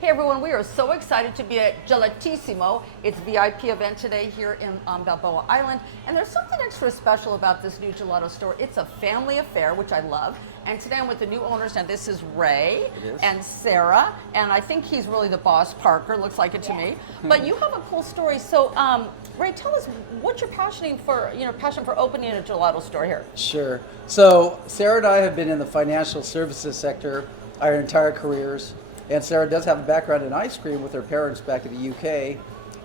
Hey everyone, we are so excited to be at Gelatissimo. It's VIP event today here on Balboa Island. And there's something extra special about this new gelato store. It's a family affair, which I love. And today I'm with the new owners. Now this is Rey and Sarah. And I think he's really the boss, Parker, looks like it to me. But you have a cool story. So Rey, tell us what's your passion for opening a gelato store here? Sure. So Sarah and I have been in the financial services sector our entire careers. And Sarah does have a background in ice cream with her parents back in the UK.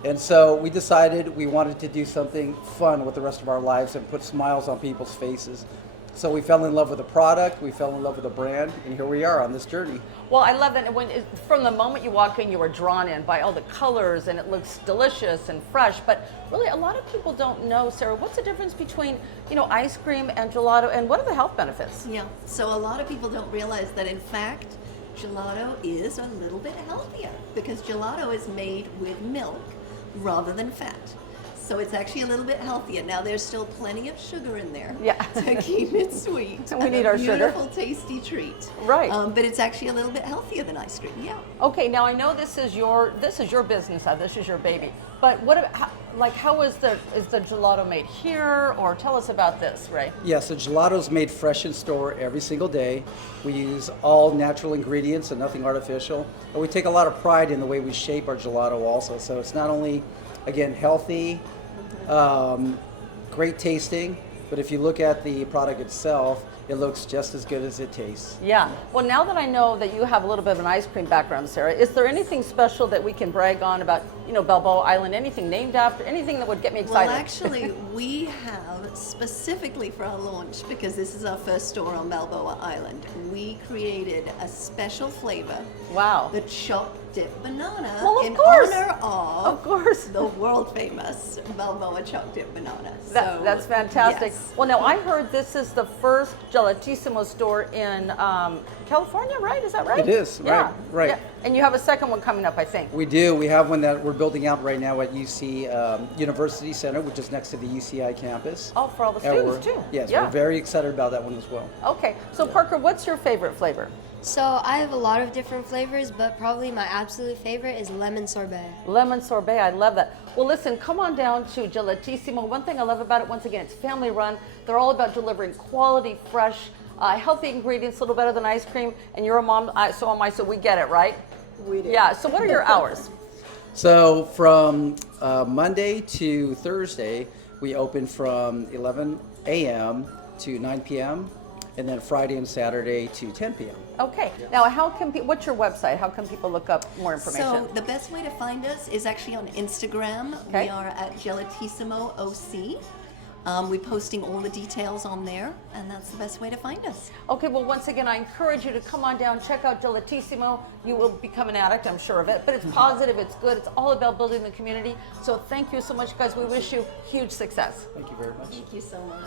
And so we decided we wanted to do something fun with the rest of our lives and put smiles on people's faces. So we fell in love with the product, we fell in love with the brand, and here we are on this journey. Well, I love that. From the moment you walk in, you were drawn in by all the colors, and it looks delicious and fresh. But really, a lot of people don't know, Sarah, what's the difference between, ice cream and gelato, and what are the health benefits? Yeah, so a lot of people don't realize that, in fact, gelato is a little bit healthier because gelato is made with milk rather than fat. So it's actually a little bit healthier. Now there's still plenty of sugar in there to keep it sweet. We need our sugar. Beautiful, tasty treat. Right. But it's actually a little bit healthier than ice cream. Yeah. Okay. Now I know this is your business. This is your baby. But how is the gelato made here? Or tell us about this, Rey. Yeah. So gelato's made fresh in store every single day. We use all natural ingredients and nothing artificial. And we take a lot of pride in the way we shape our gelato also. So it's not only, again, healthy, great tasting, but if you look at the product itself, it looks just as good as it tastes. Yeah. Well, now that I know that you have a little bit of an ice cream background, Sarah, is there anything special that we can brag on about, Balboa Island? Anything named after? Anything that would get me excited? Well, actually, we have specifically for our launch, because this is our first store on Balboa Island, we created a special flavor. Wow. The choc dip banana in honor of the world famous Balboa choc dip banana. That's fantastic. Yes. Well, now I heard this is the first Gelatissimo store in California, right? Is that right? It is, yeah. right. Yeah. And you have a second one coming up, I think. We do. We have one that we're building out right now at UC University Center, which is next to the UCI campus. Oh, for all the students too. Yes, we're very excited about that one as well. Okay, so Parker, what's your favorite flavor? So I have a lot of different flavors, but probably my absolute favorite is lemon sorbet. Lemon sorbet, I love that. Well, listen, come on down to Gelatissimo. One thing I love about it, once again, it's family run. They're all about delivering quality, fresh, healthy ingredients, a little better than ice cream. And you're a mom, so am I, so we get it, right? We do. Yeah, so what are your hours? So from Monday to Thursday, we open from 11 a.m. to 9 p.m. and then Friday and Saturday to 10 p.m. Okay. Now, what's your website? How can people look up more information? So the best way to find us is actually on Instagram. Okay. We are at Gelatissimo OC. We're posting all the details on there, and that's the best way to find us. Okay, well, once again, I encourage you to come on down, check out Gelatissimo. You will become an addict, I'm sure of it, but it's positive, it's good, it's all about building the community. So thank you so much, guys. We wish you huge success. Thank you very much. Thank you so much.